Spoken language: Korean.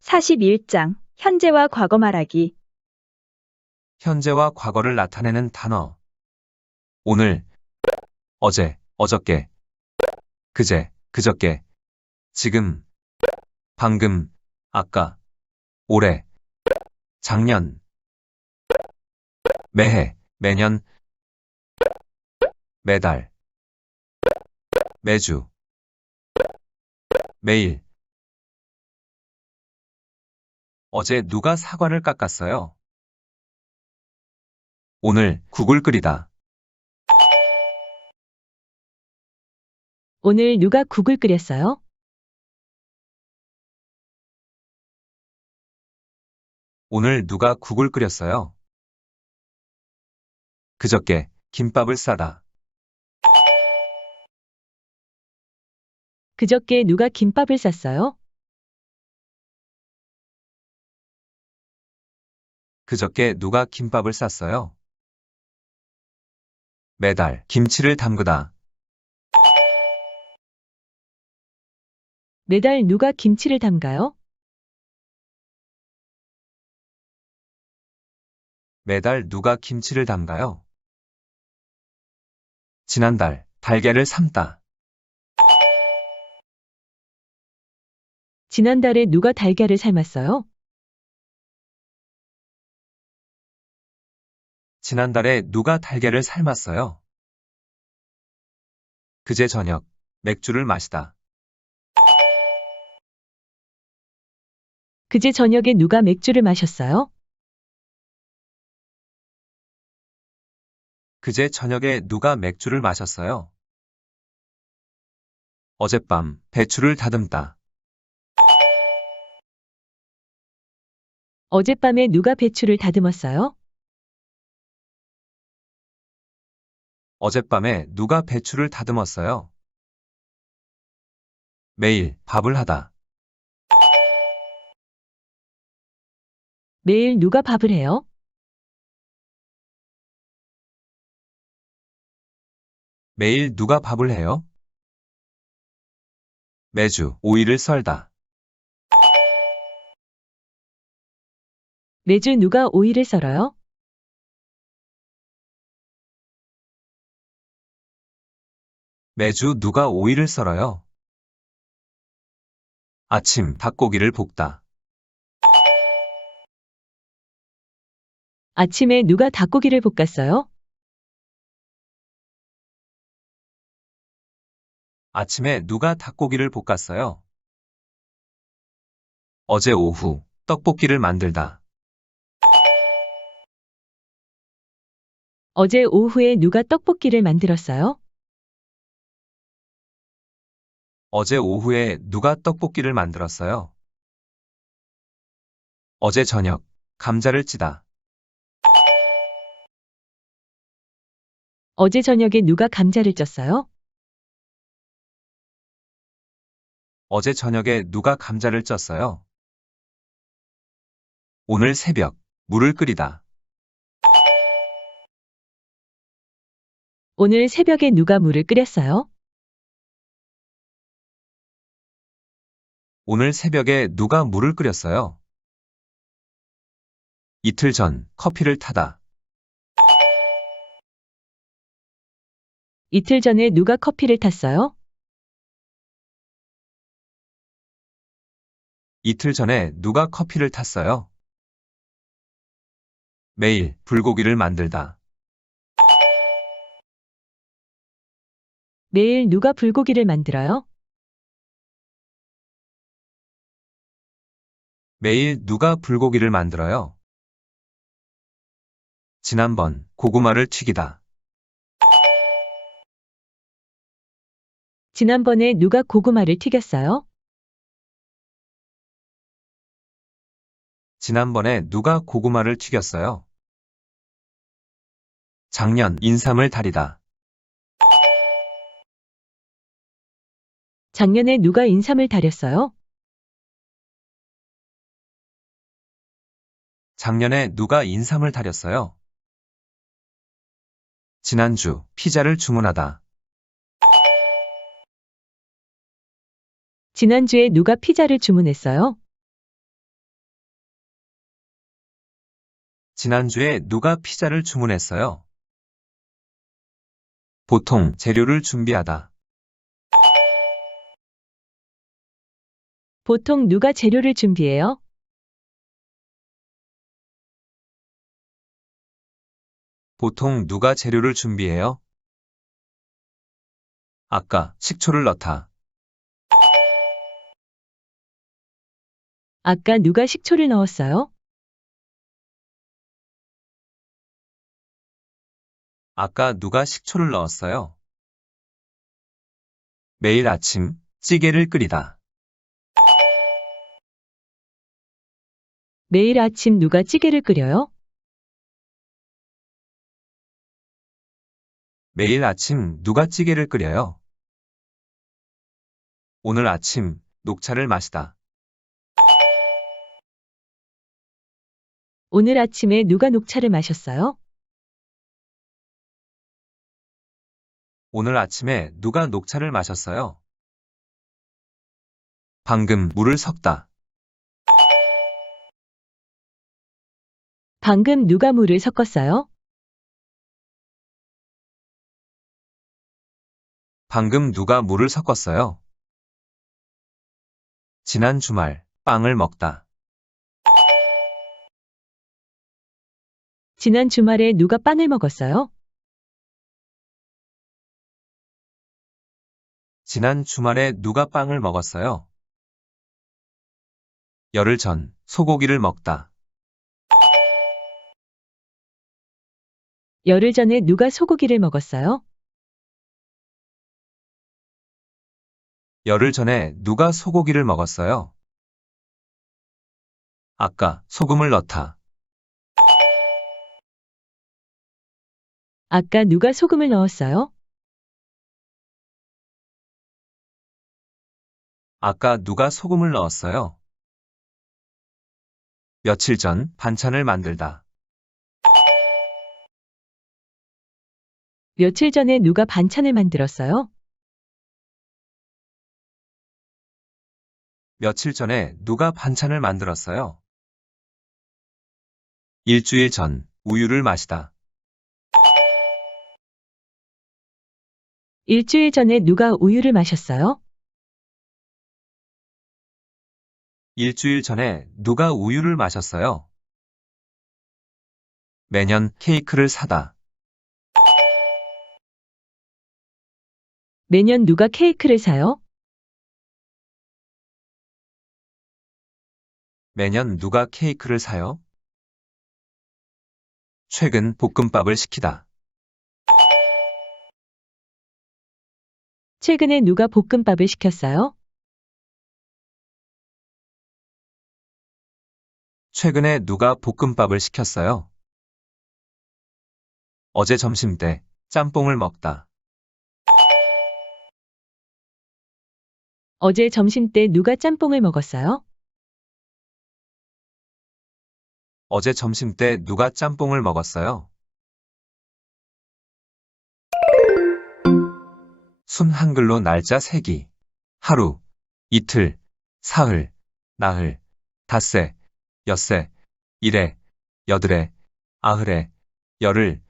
41장 현재와 과거 말하기. 현재와 과거를 나타내는 단어. 오늘, 어제, 어저께, 그제, 그저께, 지금, 방금, 아까, 올해, 작년, 매해, 매년, 매달, 매주, 매일. 어제 누가 사과를 깎았어요? 오늘 국을 끓이다. 오늘 누가 국을 끓였어요? 오늘 누가 국을 끓였어요? 그저께 김밥을 싸다. 그저께 누가 김밥을 쌌어요? 그저께 누가 김밥을 쌌어요? 매달 김치를 담그다. 매달 누가 김치를 담가요? 매달 누가 김치를 담가요? 지난달 달걀을 삶다. 지난달에 누가 달걀을 삶았어요? 지난달에 누가 달걀을 삶았어요? 그제 저녁 맥주를 마시다. 그제 저녁에 누가 맥주를 마셨어요? 그제 저녁에 누가 맥주를 마셨어요? 어젯밤 배추를 다듬다. 어젯밤에 누가 배추를 다듬었어요? 어젯밤에 누가 배추를 다듬었어요? 매일 밥을 하다. 매일 누가 밥을 해요? 매일 누가 밥을 해요? 매주 오이를 썰다. 매주 누가 오이를 썰어요? 매주 누가 오이를 썰어요? 아침 닭고기를 볶다. 아침에 누가 닭고기를 볶았어요? 아침에 누가 닭고기를 볶았어요? 어제 오후 떡볶이를 만들다. 어제 오후에 누가 떡볶이를 만들었어요? 어제 오후에 누가 떡볶이를 만들었어요? 어제 저녁 감자를 찌다. 어제 저녁에 누가 감자를 쪘어요? 어제 저녁에 누가 감자를 쪘어요? 오늘 새벽 물을 끓이다. 오늘 새벽에 누가 물을 끓였어요? 오늘 새벽에 누가 물을 끓였어요? 이틀 전 커피를 타다. 이틀 전에 누가 커피를 탔어요? 이틀 전에 누가 커피를 탔어요? 매일 불고기를 만들다. 매일 누가 불고기를 만들어요? 매일 누가 불고기를 만들어요? 지난번 고구마를 튀기다. 지난번에 누가 고구마를 튀겼어요? 지난번에 누가 고구마를 튀겼어요? 작년 인삼을 다리다. 작년에 누가 인삼을 다렸어요? 작년에 누가 인삼을 다렸어요? 지난주 피자를 주문하다. 지난주에 누가 피자를 주문했어요? 지난주에 누가 피자를 주문했어요? 보통 재료를 준비하다. 보통 누가 재료를 준비해요? 보통 누가 재료를 준비해요? 아까 식초를 넣다. 아까 누가 식초를 넣었어요? 아까 누가 식초를 넣었어요? 매일 아침 찌개를 끓이다. 매일 아침 누가 찌개를 끓여요? 매일 아침 누가 찌개를 끓여요? 오늘 아침 녹차를 마시다. 오늘 아침에 누가 녹차를 마셨어요? 오늘 아침에 누가 녹차를 마셨어요? 방금 물을 섞다. 방금 누가 물을 섞었어요? 방금 누가 물을 섞었어요? 지난 주말 빵을 먹다. 지난 주말에 누가 빵을 먹었어요? 지난 주말에 누가 빵을 먹었어요? 열흘 전 소고기를 먹다. 열흘 전에 누가 소고기를 먹었어요? 열흘 전에 누가 소고기를 먹었어요? 아까 소금을 넣다. 아까 누가 소금을 넣었어요? 아까 누가 소금을 넣었어요? 며칠 전 반찬을 만들다. 며칠 전에 누가 반찬을 만들었어요? 며칠 전에 누가 반찬을 만들었어요? 일주일 전 우유를 마시다. 일주일 전에 누가 우유를 마셨어요? 일주일 전에 누가 우유를 마셨어요? 매년 케이크를 사다. 매년 누가 케이크를 사요? 매년 누가 케이크를 사요? 최근 볶음밥을 시키다. 최근에 누가 볶음밥을 시켰어요? 최근에 누가 볶음밥을 시켰어요? 어제 점심 때 짬뽕을 먹다. 어제 점심 때 누가 짬뽕을 먹었어요? 어제 점심 때 누가 짬뽕을 먹었어요? 순 한글로 날짜 세기. 하루, 이틀, 사흘, 나흘, 닷새, 엿새, 일회, 여드레, 아흘에, 열흘,